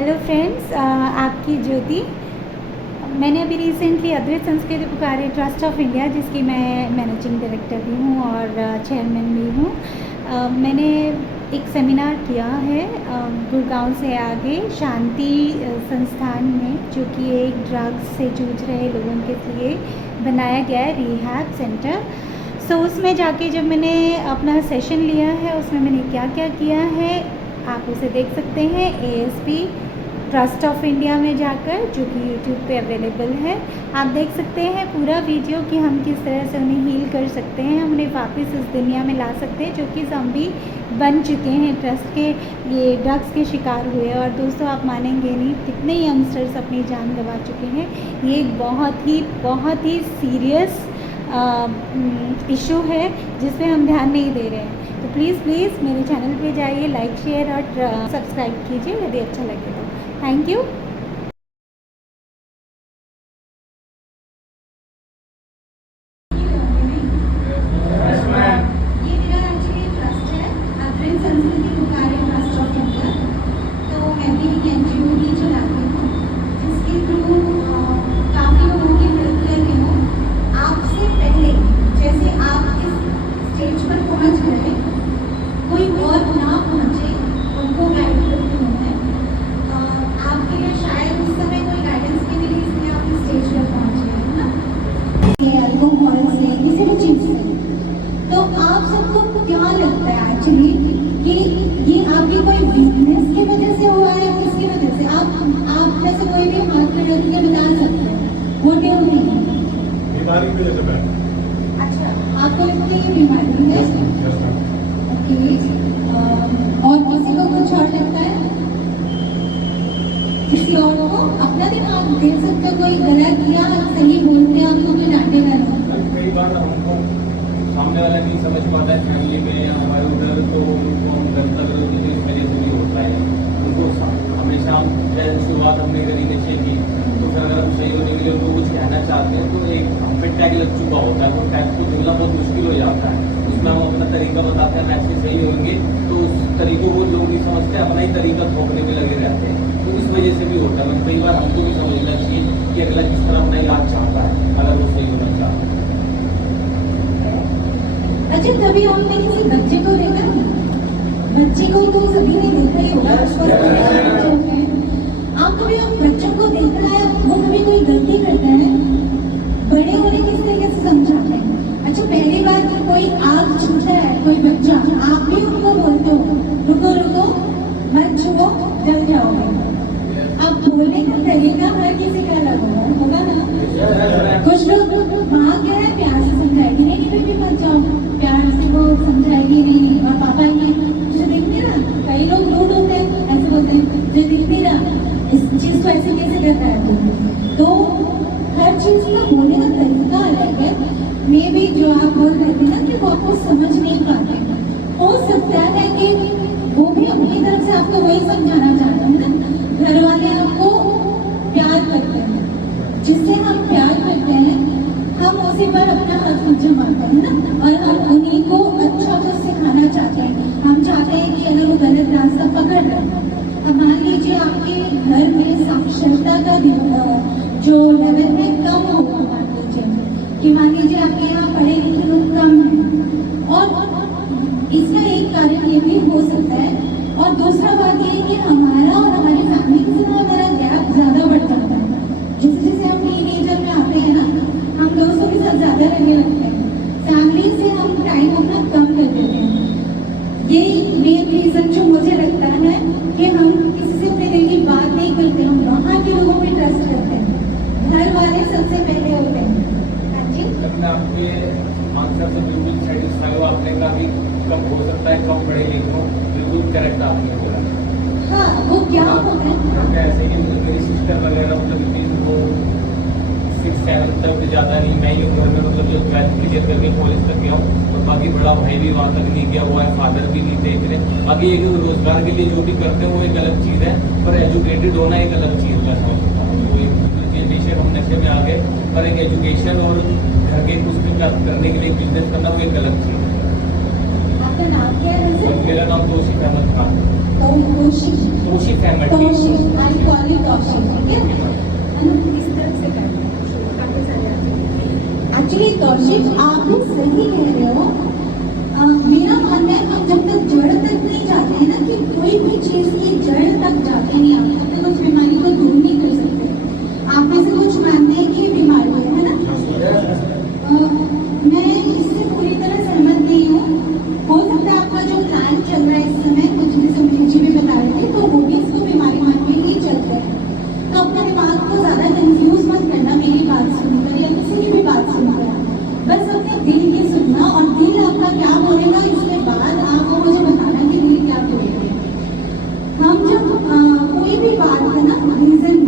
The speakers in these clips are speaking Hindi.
हेलो फ्रेंड्स, आपकी ज्योति। मैंने अभी रिसेंटली अद्वैत संस्कृति पुकारी ट्रस्ट ऑफ इंडिया, जिसकी मैं मैनेजिंग डायरेक्टर भी हूँ और चेयरमैन भी हूँ, मैंने एक सेमिनार किया है गुड़गांव से आगे शांति संस्थान में, जो कि एक ड्रग्स से जूझ रहे लोगों के लिए बनाया गया है रिहैब सेंटर। सो उसमें जाके जब मैंने अपना सेशन लिया है, उसमें मैंने क्या क्या किया है आप उसे देख सकते हैं ASP ट्रस्ट ऑफ इंडिया में जाकर, जो कि यूट्यूब पे अवेलेबल है। आप देख सकते हैं पूरा वीडियो कि हम किस तरह से उन्हें हील कर सकते हैं, हम उन्हें वापस इस दुनिया में ला सकते हैं जो कि ज़ॉम्बी बन चुके हैं, ट्रस्ट के ये ड्रग्स के शिकार हुए। और दोस्तों, आप मानेंगे नहीं, कितने यंगस्टर्स अपनी जान गंवा चुके हैं। ये एक बहुत ही सीरियस इशू है जिस पे हम ध्यान नहीं दे रहे हैं। तो प्लीज़ मेरे चैनल पे जाइए, लाइक शेयर और सब्सक्राइब कीजिए यदि अच्छा लगे तो। Thank you. तो आप सबको क्या लगता है एक्चुअली कि ये आपकी कोई वीकनेस की वजह से हुआ है, किसकी वजह से? आप में से कोई भी हाथ में रख के बता सकते हैं वो क्या हुई? बीमारी की वजह से। अच्छा, आपको लगता है ये बीमारी है? ओके। और किसी को कुछ और लगता है? किसी और को अपना दिमाग देख सकते हो, कोई गलत या सही बोलते हैं आपको कोई डांटेगा नहीं? कई बार हमको सामने वाला नहीं समझ पाता है फैमिली में या हमारे उधर, तो उनको हम गलत इस वजह से भी होता है। उनको हमेशा शुरुआत हमने करी नशे की, तो फिर अगर हम सही होने के लिए उनको कुछ कहना चाहते हैं तो एक हम पे टैग लग चुका होता है, वो टैग को झूलना बहुत मुश्किल हो जाता है। उसमें हम अपना तरीका बताते हैं, हम ऐसे सही होंगे, तो उस तरीकों को लोग नहीं समझते, अपना ही तरीका थोपने में लगे रहते हैं। तो इस वजह से भी होता है। कई बार हमको भी समझना चाहिए कि अगला किस तरह अपना इलाज चाहता है, अगर वो सही होना चाहता है। अच्छा, कभी आपने किसी बच्चे को देखा? बच्चे को तो सभी ने देखा ही होगा। आप कभी उन बच्चों को देख रहा है, वो कभी कोई गलती करता है, बड़े होने किस तरीके से समझाते हैं? अच्छा, पहली बार जब कोई आग छूता है, कोई बच्चा, आप भी उनको बोलते हो रुको रुको मत छुओ, जल जाओगे। अब बोलने का तरीका हर किसी का अलग होगा ना। कुछ लोग माँ क्या है प्यार से समझाएगी, नहीं बेबी मत जाओ, प्यार से वो समझाएगी नहीं। और पापा ये तुझे दिख नहीं रहा, कई लोग रूड होते हैं, ऐसे बोलते हैं तुझे दिख नहीं रहा, इस चीज को ऐसे कैसे करता है तू? तो हर चीज का बोलने का तरीका अलग है। मे भी जो आप बोल रहे थे ना कि वो आपको समझ नहीं पाते, हो सकता है कि वो भी अपनी तरफ से आपको वही समझाना चाहते हैं ना। घर वाले आपको प्यार करते हैं, जिससे हम प्यार करते हैं, हम उसी पर अपना हक जमाते हैं ना, और हम उन्हीं को अच्छा कुछ सिखाना चाहते हैं। हम चाहते हैं कि अगर वो गलत रास्ता पकड़ रहे हैं, अब मान लीजिए आपके घर में साक्षरता का जो लेवल है कम होगा, मान लीजिए कि मान लीजिए आपके यहाँ पढ़े लिखे लोग कम हैं, और इसका एक कारण ये भी हो सकता है। और दूसरा बात ये है कि हमारा और हमारी फैमिली के साथ हमारा गैप ज़्यादा बढ़ जाता है। जैसे जैसे हम टीनेजर में आते हैं ना, हम दोस्तों के साथ ज़्यादा रहने लगते हैं, फैमिली से हम टाइम अपना कम कर देते हैं। ये मेन रीज़न जो मुझे लगता है कि हम किसी से अपने दिल की बात नहीं करते, हम वहाँ के लोगों पे ट्रस्ट करते हैं, घर वाले सबसे पहले होते हैं। हाँ जी, आपके आंसर से बिल्कुल सेटिस्फाई हो, आपने कहा कि कम हो सकता है, कम पढ़े लिखे हो, बिल्कुल करेक्ट आपने बोला। हाँ, वो क्या होता है ऐसे कि मेरी सिस्टर वगैरह मतलब वो 6-7 तक ज़्यादा नहीं, मैं ही उम्र में मतलब जो 12th क्लियर करके कॉलेज तक गया हूँ, और बाकी बड़ा भाई भी वहाँ तक नहीं गया हुआ है, फादर भी नहीं देख रहे। बाकी एक रोजगार के लिए जो भी करते हैं वो एक अलग चीज़ है, पर एजुकेटेड होना एक अलग चीज़ है। वो एक बेशक हम नशे में आ गए, पर एक एजुकेशन और घर के कुछ भी करने के लिए बिजनेस करना वो एक अलग चीज़ है। आपका नाम क्या है? मेरा नाम तौसीफ अहमद खान। तोशी family Tauseef, I call it Tauseef, ठीक है? इस तरह से करना है काफ़ी सारे एक्चुअली तौशीफ आप भी सही कह रहे हो। मेरा मानना है हम जब तक जड़ तक नहीं जाते हैं ना, कि कोई भी चीज़ की जड़ तक जाते नहीं, आप तब तक उस बीमारी को दूर नहीं कर सकते। आप में से कुछ मानते हैं कि ये बीमारी है ना? मैं इससे पूरी तरह सहमत नहीं हूँ। हो सकता है आपका जो प्लान चल रहा है इस समय, कुछ भी समय जी भी बता रहे थे, तो वो भी इसको बीमारी मान के ही चल रहे हैं। तो अपने दिमाग को ज़्यादा कंफ्यूज मत करना मेरी बात सुनकर या किसी की भी बात सुनकर, बस अपने दिल की सुनना, और दिल आपका क्या बोलेगा इसके बाद आपको मुझे बताना कि दिल क्या बोलेगा। हम जब कोई भी बात है ना, रीजन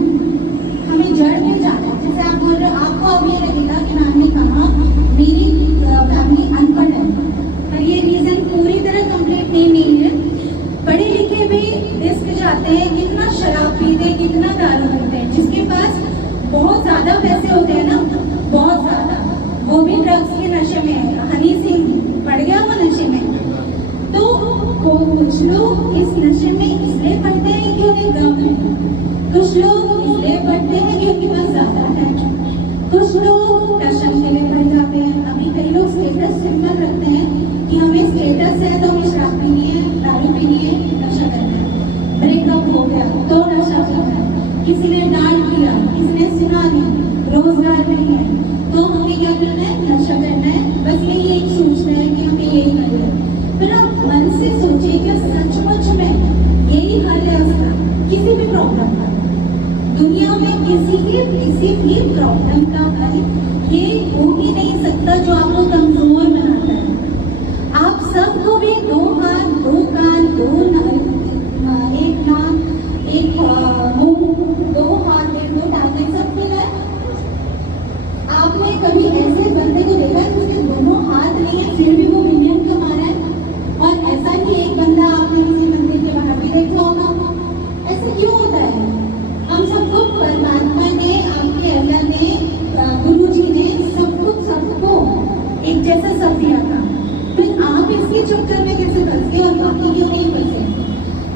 हमें जड़ में जाना है। जैसे आप बोल रहे हो, आपको अब ये लगेगा कि मैम ने कहा मेरी फैमिली अनपढ़ है, पर ये रीजन पूरी तरह कंप्लीट नहीं है। पढ़े लिखे भी रिस्क जाते हैं, कितना शराब पीते हैं, कितना दारू पीते हैं। जिसके पास बहुत ज्यादा पैसे होते हैं ना, बहुत ज्यादा, वो भी ड्रग्स के नशे में है। हनी सिंह पड़ गया वो नशे में। तो वो कुछ लोग इस नशे में इसलिए पड़ते हैं कि उन्हें गम है, कुछ लोग इसलिए पड़ते हैं कि उनके पास ज्यादा है, कुछ लोग पैशन के लिए पड़ जाते हैं। अभी कई लोग स्टेटस सिंबल रखते हैं कि हमें स्टेटस है तो हमें शराब पीनी है, दारू पीनी है, नशा करना है। ब्रेकअप हो गया तो नशा करना है, किसी ने डांट दिया, किसी ने सुना नहीं, रोजगार नहीं है, तो हमें क्या करना है? नशा करना है। बस यही एक सोचना है कि हमें यही करना है। फिर आप मन से सोचिए कि सचमुच में यही हल है उसका, किसी भी प्रॉब्लम का। दुनिया में किसी भी प्रॉब्लम का हल ये हो ही नहीं सकता जो आपको कमजोर बनाता है। आप सबको भी 2 हाथ, 2 कान, 2 एक नाक, एक मुंह, 2 हाथ, 2 टांगे, सब मिला है। आपने कभी ऐसे बंदे को देखा है जिसके दोनों हाथ नहीं है फिर भी वो मिलियन कमा रहा है? और ऐसा ही एक बंदा आपने किसी मंदिर के बाहर भी देखा होगा। ऐसा क्यों होता है? हम सबको परमात्मा ने, आपके अल्लाह ने, गुरु जी ने सबको एक जैसा सब दिया था। फिर आप इसके चक्कर में कैसे फंसते और बाकी क्यों नहीं फंसे?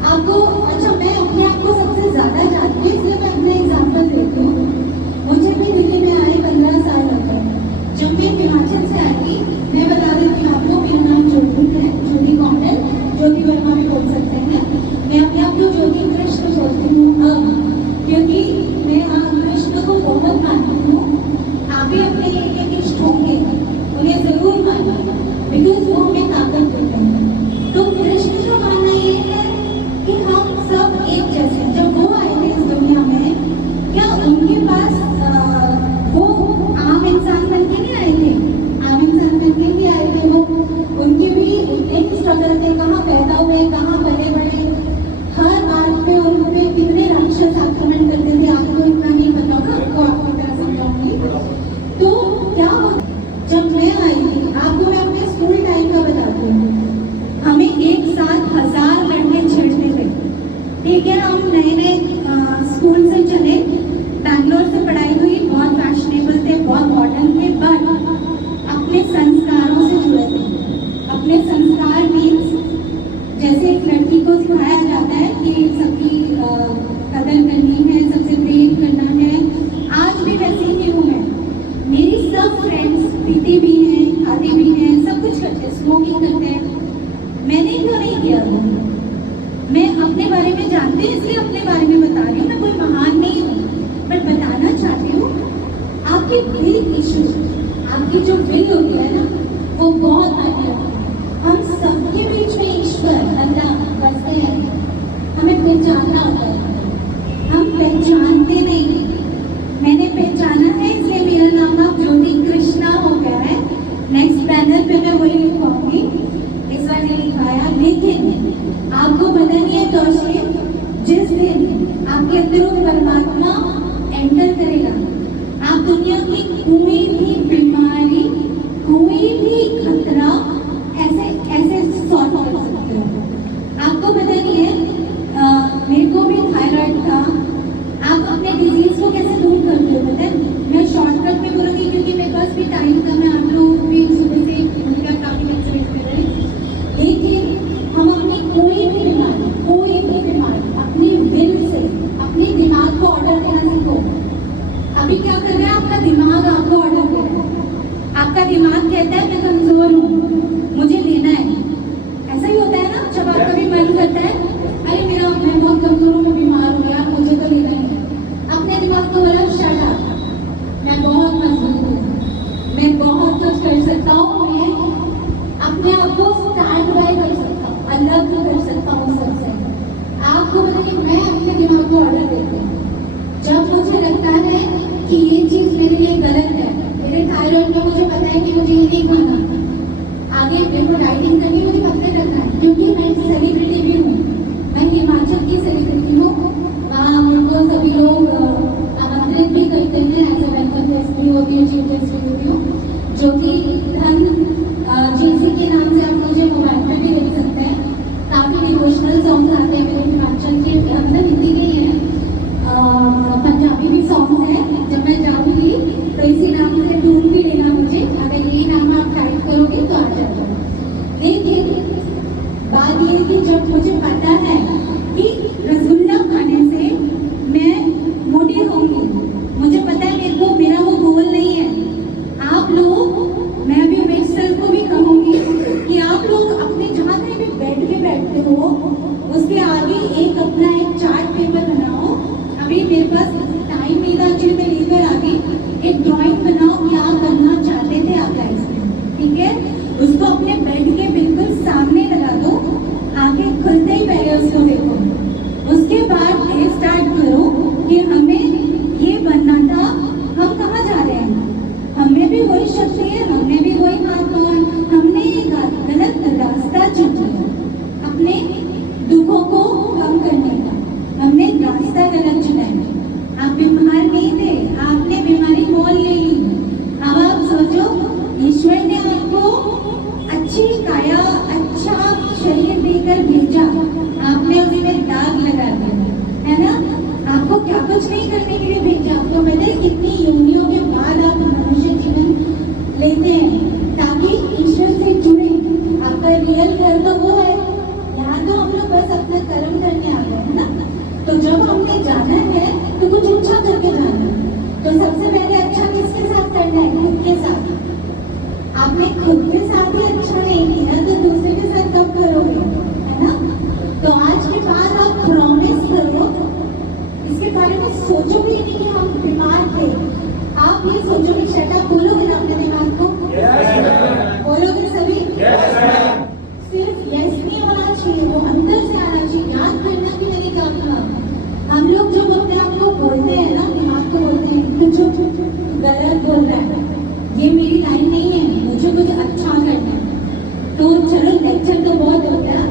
आपको अच्छा, मैं अपने आप को सबसे ज्यादा जानती हूँ, इसलिए मैं अपना एग्जाम्पल देती हूँ। मुझे भी दिल्ली में आए 15 साल हो गए। जब मैं हिमाचल से आई, मैं बता देती हूँ आपको, मेरा नाम ज्योति है, ज्योति कौंडल, ज्योति वर्मा भी बोल सकते हैं। मैं अपने आप को ज्योति कृष्ण बोलती हूँ अब, क्योंकि मैं कृष्ण को बहुत मानती हूँ। आप भी अपने लिए इष्ट होंगे, उन्हें जरूर मानिए, बिकॉज वो हमें ताकत देते हैं। तो कृष्ण का मानना ये है कि हम सब एक जैसे हैं। जब वो आए थे इस दुनिया में, क्या उनके पास वो आम इंसान बन के नहीं आए थे? आम इंसान बन के ही आए थे वो। उनके भी इतने ही स्ट्रगल थे, कहाँ पैदा हुए, कहाँ पले बड़े, हर बात पे उन पे कितने राक्षस आक्रमण करते थे। आपको इतना नहीं पता होगा, आपको आपकी तरह समझाऊंगी। तो क्या जब मैं आई थी, आपको मैं अपने स्कूल टाइम का बताती हूँ, हमें एक साथ 1000 लड़के छेड़ते थे। ठीक है, हम नए स्कूल से चले, बैंगलोर से पढ़ाई हुई, बहुत फैशनेबल थे, बहुत मॉडर्न थे, बट अपने संस्कारों से जुड़े थे। अपने संस्कार मीन्स जैसे एक लड़की को सिखाया जाता है कि सबकी कदर करनी है, सबसे प्रेम करना है, आज भी वैसी ही हूँ मैं। मेरी सब फ्रेंड्स पीती भी हैं, खाती भी हैं, सब कुछ करते हैं, स्मोकिंग करते हैं। मैंने क्यों नहीं किया वो? मैं अपने बारे में जानती हूँ, इसलिए अपने बारे में बता रही हूँ। मैं कोई महान नहीं हूँ, बट बताना चाहती हूँ आपकी दिल इशू, आपकी जो दिल होती है ना, वो बहुत मायने रखती है। हम सबके बीच में ईश्वर अल्लाह बसते हैं, हमें पहचानना होता है। हम पहचानते नहीं। मैंने पहचाना है, इसलिए मेरा नाम अब ज्योति कृष्णा हो गया है। नेक्स्ट बैनर पे मैं वही लिखवाऊंगी, इस बार नहीं लिखवाया। लेकिन आपको पता नहीं है तौशीफ, जिस दिन आपके अंदर वो परमात्मा एंटर करेगा, आप दुनिया की कोई भी बीमारी, कोई भी खतरा ऐसे सॉल्व कर सकते हो। आपको पता नहीं है, मेरे को भी थायराइड था। आप अपने डिजीज को कैसे दूर करते हो पता है? मैं शॉर्टकट में बोलूँगी क्योंकि मेरे पास भी टाइम था, मैं आप लोग भी सुबह से उनका काफ़ी एक्सरसाइज कर रहे हैं। लेकिन हम अपनी कोई भी बीमारी, कोई भी आपका दिमाग कहता है मैं कमजोर हूँ, मुझे लेना है। ऐसा ही होता है ना, जब आपका भी मन करता है अरे मैं बहुत कमजोर हूँ, मैं बीमार हूँ यार, मुझे तो लेना नहीं है। अपने दिमाग को बोला शट अप, मैं बहुत मजबूत हूँ, मैं बहुत कुछ कर सकता हूँ, मैं अपने आप को स्टैंड बाय कर सकता हूँ, अलग कर सकता हूँ सबसे। आपको बताइए, मैं अपने दिमाग को ऑर्डर देती हूँ। जब मुझे लगता है कि ये चीज मेरे लिए गलत है, मेरे थायराइड में मुझे पता है कि मुझे ये नहीं खाना, आगे मेरे को डाइटिंग करनी, मुझे पतले करना है, क्योंकि मैं एक सेलिब्रिटी भी हूँ, मैं हिमाचल की सेलिब्रिटी हूँ। वहाँ मुझको सभी लोग आमंत्रित भी करते हैं, एज ए वेलकम गेस्ट भी होती हूँ, चीफ गेस्ट भी होती हूँ, जो कि धन जीसी के नाम से आप मुझे मोबाइल पर भी देख सकते हैं। काफी डिवोशनल सॉन्ग आते हैं मेरे हिमाचल के, अंदर हिंदी के ही है, पंजाबी भी सॉन्ग है। जब मैं जाऊंगी तो इसी नाम से ढूंढ भी लेना मुझे, अगर यही नाम आप टाइप करोगे तो आ जाएगा। देखिए बात ये है कि जब मुझे पता है कि रसगुल्ला खाने से मैं मोटी होंगी, मुझे पता है मेरे को मेरा वो गोल नहीं है। आप लोग, मैं अभी मेरे को भी कहूंगी कि आप लोग अपने जहाँ कहीं भी बेड पे बैठते हो उसके आगे एक अपना एक चार्ट पेपर बनाओ। अभी मेरे पास टाइम नहीं था, एक्चुअली मैं लेकर आ गई। एक ड्राइंग बनाओ, क्या करना चाहते थे आप लाइफ में, ठीक है? उसको अपने बेड के बिल्कुल सामने लगा दो, आंखें खुलते ही पहले उसको देखो। उसके बाद ये स्टार्ट करो कि हमें ये बनना था, हम कहाँ जा रहे हैं, हमें भी वही शक्ति है, हमें भी वही हाथ पाँव है, हमने ये गलत रास्ता चुना है अपने दुखों को कम करने का, हमने रास्ता गलत चुना है। आप बीमार नहीं थे, आपने बीमारी मोल ले ली। अब आप सोचो, ईश्वर ने आपको अच्छी काया, अच्छा शरीर देकर भेजा, आपने उसमें दाग लगा दिया, है ना? आपको क्या कुछ नहीं करने के लिए भेजा, आपको पता है कितनी योनियों के बाद आप मनुष्य जीवन लेते हैं ताकि ईश्वर से जुड़े। आपका रियल घर तो वो है, यहाँ तो हम लोग बस अपना कर्म करने आ गए हैं ना। तो जब हमने जाना है तो कुछ अच्छा करके जाना है, तो सबसे पहले अच्छा किसके साथ करना है? खुद के साथ। आपने खुद के साथ ही अच्छा नहीं किया तो दूसरे के साथ कब करोगे, है ना? तो आज के बाद आप प्रॉमिस करो, इसके बारे में सोचो भी नहीं कि हम बीमार थे। आप ये सोचोगे, शटअप बोलोगे ना अपने दिमाग को? बोलोगे सभी? सिर्फ यस नहीं होना चाहिए, वो अंदर से आना चाहिए, याद करना कि मैंने क्या कहा। हम लोग जो अपने आप को बोलते हैं ना, दिमाग को बोलते हैं कुछ गलत बोल रहा है, ये मेरी लाइन नहीं है, मुझे कुछ अच्छा करना है। तो चलो लेक्चर तो बहुत हो गया,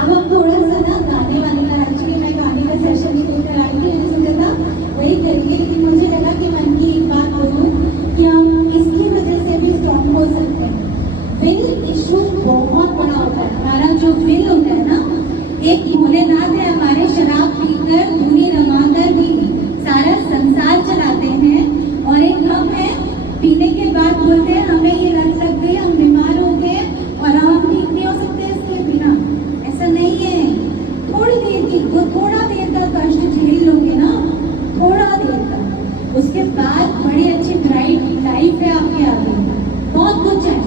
अब हम थोड़ा सा ना गाने वाने का, एक्चुअली मैं गाने का सेशन भी लेकर आई थी, मैंने सोचा था वही करेंगे, लेकिन मुझे लगा कि मन की एक बात बोलूँ कि हम इसकी वजह से भी स्ट्रॉन्ग हो सकते हैं। विल इशू बहुत बड़ा होता है, हमारा जो विल होता है ना, एक भोलेनाथ है हमारे, शराब पीकर धूनी रमाकर भी सारा संसार चलाते हैं, और एक हम है पीने के बाद बोलते हैं हमें ये लत लग गई, हम बीमार हो गए और हम ठीक नहीं हो सकते इसके बिना। ऐसा नहीं है, थोड़ी देर की, वो थोड़ा देर का कष्ट झेल लोगे ना, थोड़ा देर का, उसके बाद बड़ी अच्छी ब्राइट लाइफ है आपके आगे। बहुत कुछ है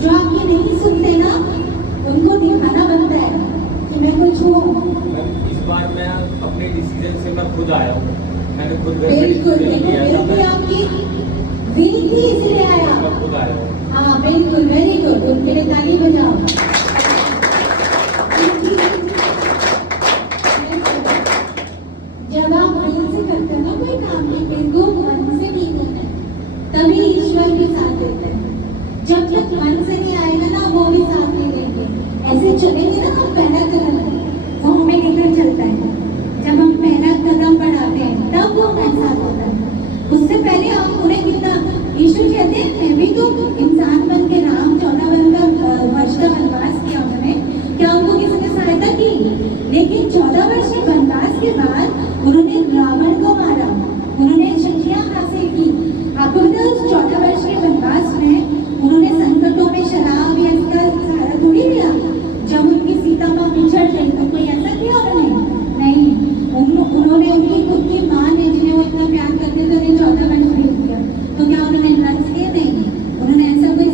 जो आपकी नहीं सुनते ना, उनको दिखाना बनता है कि मैं कुछ हूँ। इस बार मैं अपने डिसीजन से मैं खुद आया हूँ, मैंने खुद बिल्कुल, देखो आपकी विल ही इसलिए आया, मैं खुद आया हूँ। हाँ बिल्कुल, वेरी गुड, उनके लिए ताली बजाओ। जब आप दिल से करते हैं ना कोई काम, ये बिल्कुल मन से नहीं होता है, तभी ईश्वर भी साथ देता है। जब तक मन से नहीं आएगा ना, वो भी साथ नहीं देंगे। ऐसे चलेंगे ना, हम पहला कदम वो हमें लेकर चलता है, जब हम पहला कदम बढ़ाते हैं तब वो हमारे साथ होता है। उससे पहले हम उन्हें कितना, ईश्वर कहते हैं मैं भी तो इंसान बन के, राम 14 वर्ष का वनवास किया उन्होंने, क्या उनको किसी ने सहायता की? लेकिन 14 वर्ष के वनवास के बाद उन्होंने रावण को मारा, उन्होंने शक्तियां हासिल की। आपको पता है उस 14 वर्ष के वनवास में उन्होंने संकटों में शराब या इसका सहारा थोड़ी लिया। जब उनकी सीता माँ बिछड़ गई तो कोई ऐसा किया उन्होंने? नहीं, उन्होंने उनकी खुद की माँ ने, जिन्हें वो इतना प्यार करते थे, उन्हें 14 वर्ष भेज दिया, तो क्या उन्होंने ड्रग्स किए? नहीं, उन्होंने ऐसा कोई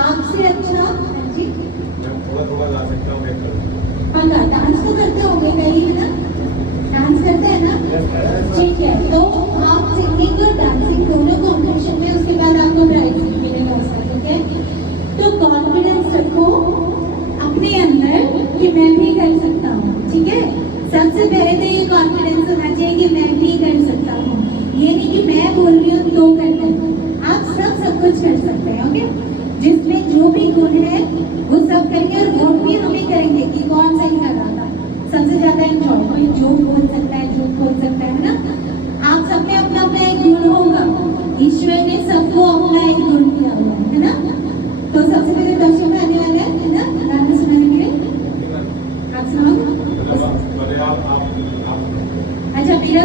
आपसे अच्छा जी मैं थोड़ा थोड़ा गा सकता हूँ, मैं करूँ। पंगा डांस तो करते होंगे कहीं, है ना? डांस करते हैं ना? ठीक है, तो आप सिंगिंग और डांसिंग दोनों कॉम्पिटिशन में, उसके बाद आपको प्राइज मिलेगा उसका, ठीक है? तो कॉन्फिडेंस रखो अपने अंदर कि मैं भी कर सकता हूँ, ठीक है? सबसे पहले तो ये कॉन्फिडेंस होना चाहिए कि मैं भी कर सकता हूँ। ये नहीं कि मैं बोल रही हूँ तो करना है, आप सब कुछ कर सकते हैं, ओके? जिसमें जो भी गुण है वो सब करेंगे और वोट भी हमें करेंगे कि कौन सही कर रहा था, सबसे ज्यादा एंजॉय। कोई झूठ बोल सकता है, झूठ बोल सकता है ना? आप सब में अपना अपना एक गुण होगा, ईश्वर ने सबको अपना एक गुण दिया हुआ है ना? तो सबसे पहले दर्शक आने वाले हैं, है ना, गाना सुनाने के लिए। आप सुनाओगे? अच्छा मेरा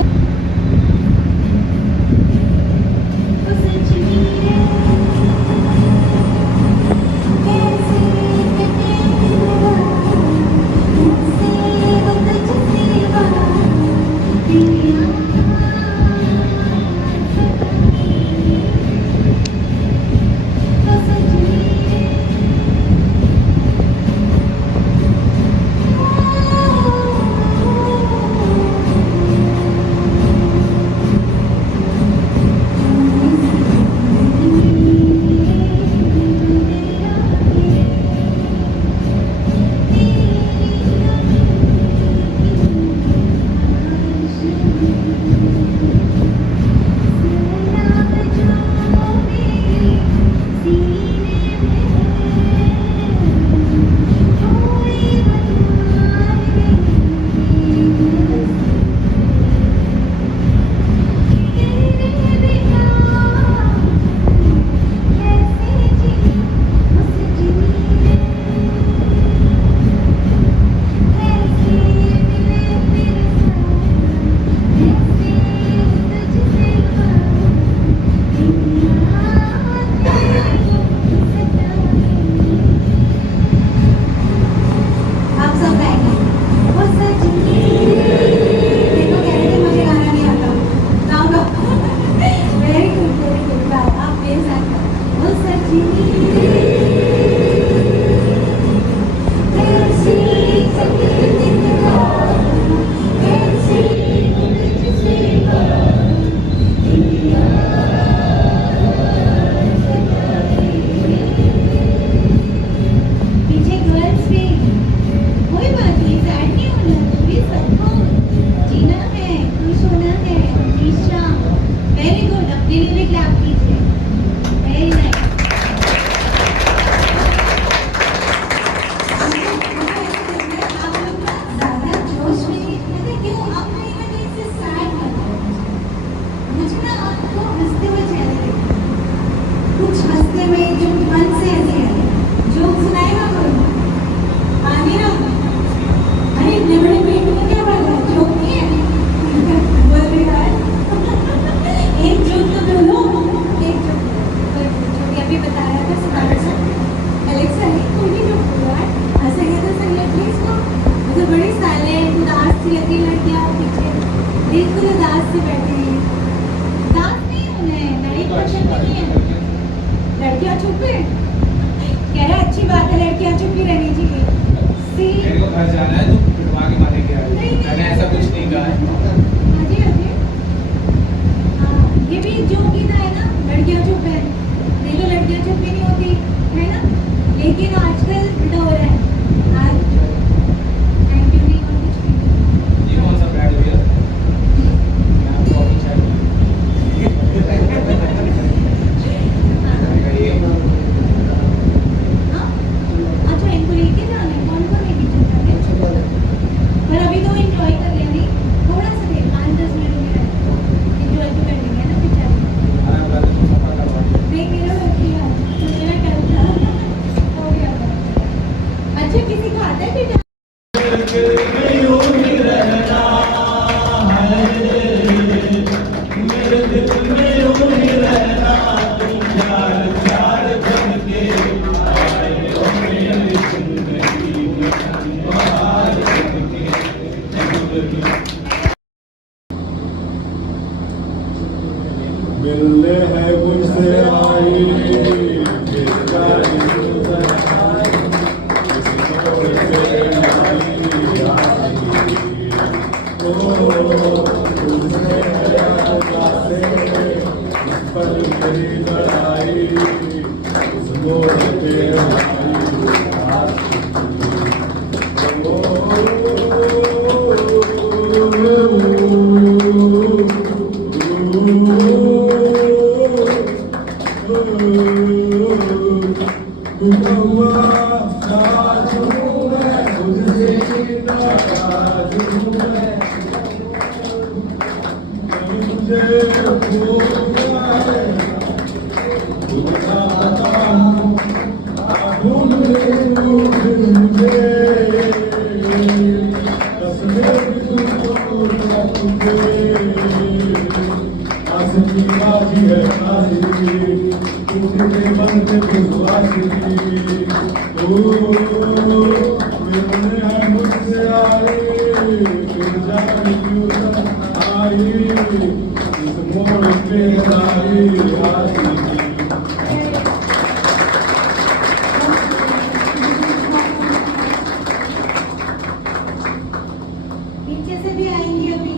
पीछे से भी आएंगे अभी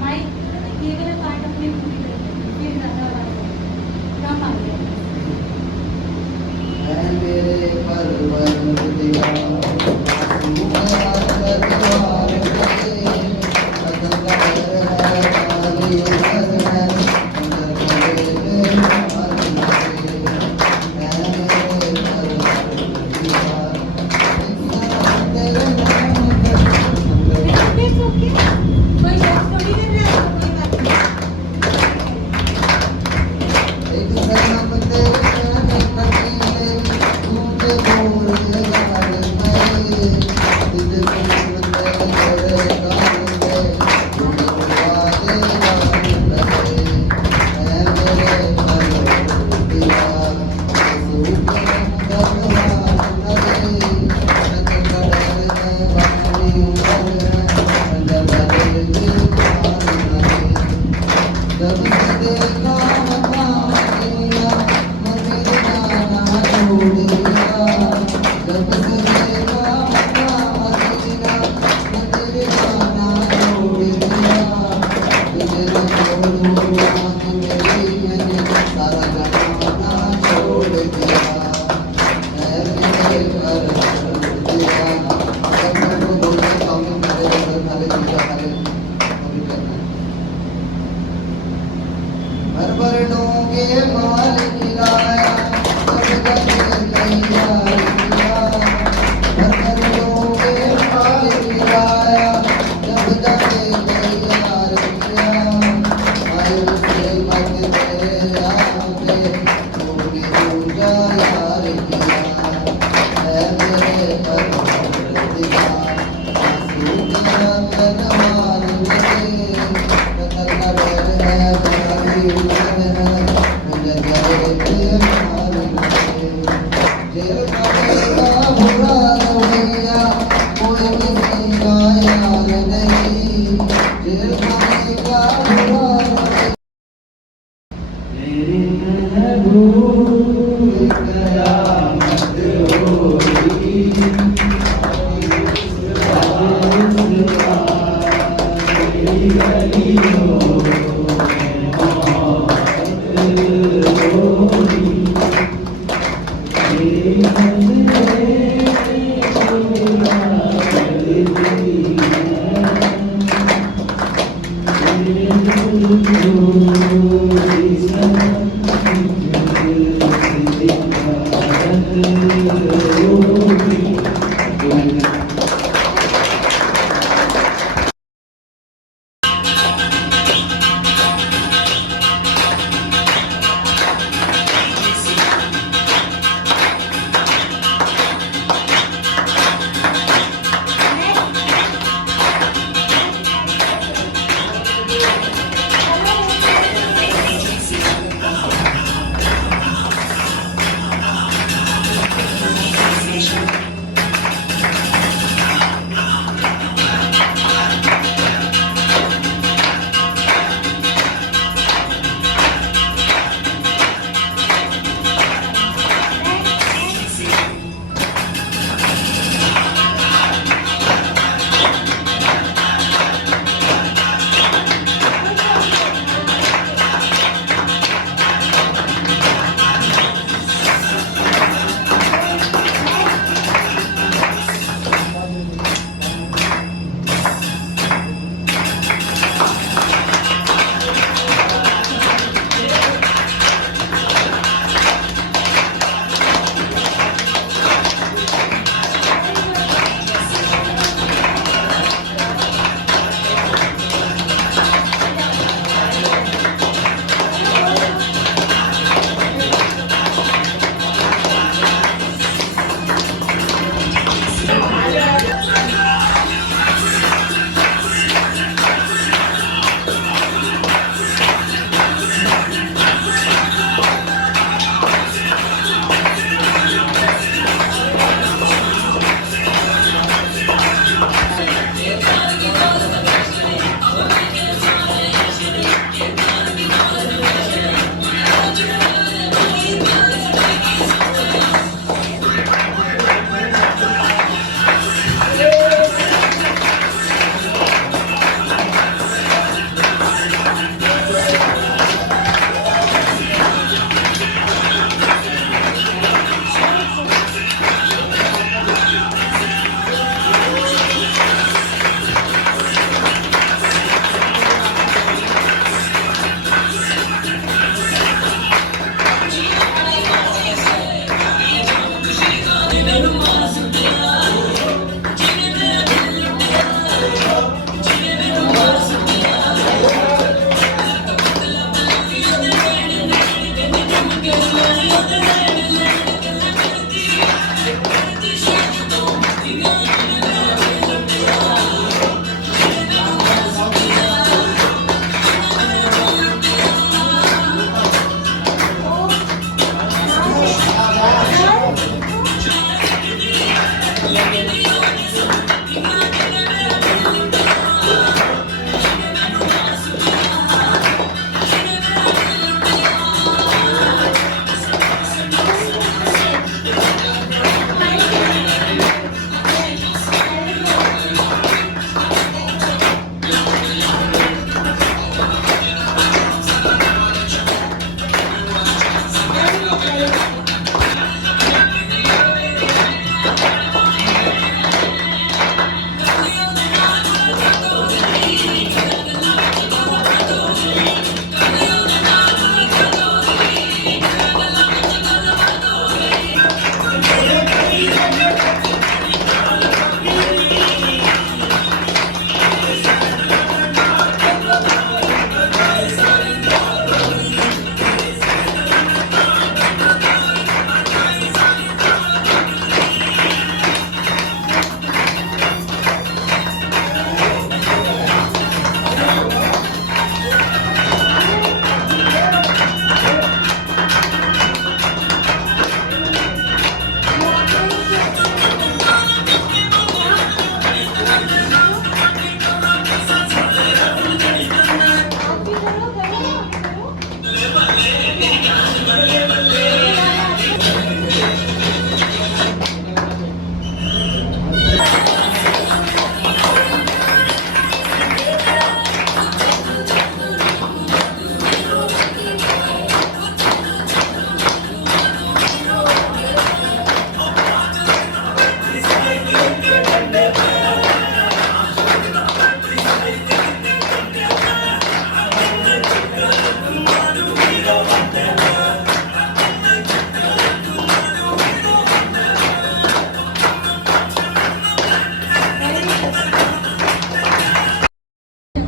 माइक ये वाला पार्ट अपने पूरी करते हैं फिर ज़्यादा आवाज़ आएगी। कम आ गया मेरे परवर दिया It's okay. कोई लव स्टोरी कर रहा है कोई बात नहीं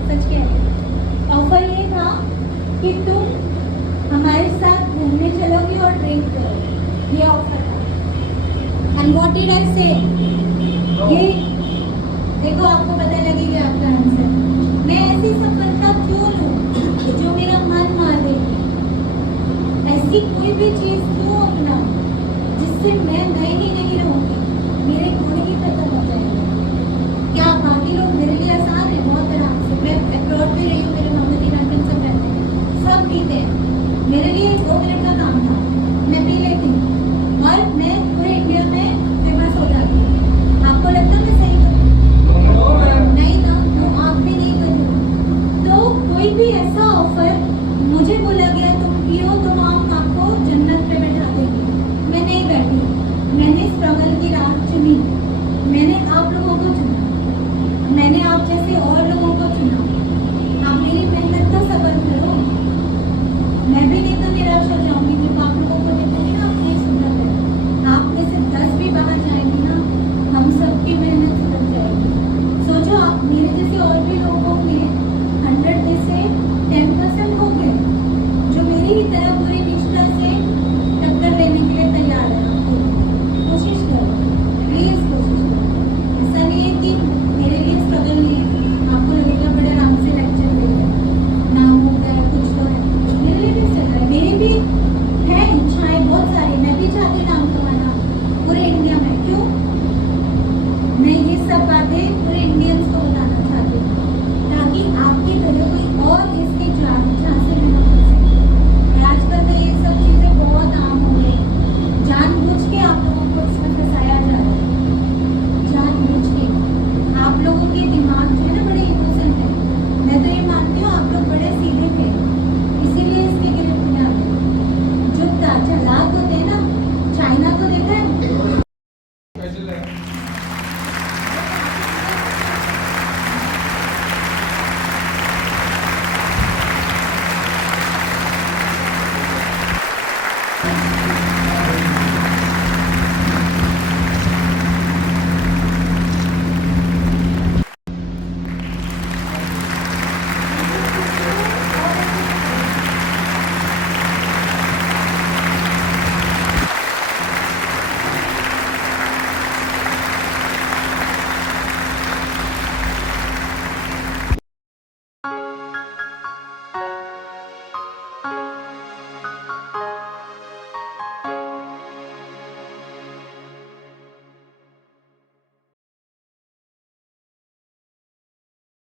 सच कह रही ऑफर ये था कि तुम हमारे साथ घूमने चलोगी और ड्रिंक करोगी, ये ऑफर था। एंड व्हाट डिड आई से, ये देखो आपको पता लगेगा आपका आंसर। मैं ऐसी सफलता क्यों लूं जो मेरा मन मार देगी? ऐसी कोई भी चीज क्यों अपनाऊं जिससे मैं नहीं रहूंगी, मेरे गुण ही खत्म हो जाएंगे? क्या बाकी लोग मेरे लिए आसान है? बहुत आराम से। मैं अब्रॉड भी रही हूँ, मेरे मामा जी नाटन सब रहते हैं, सब पीते हैं। मेरे लिए 2 मिनट का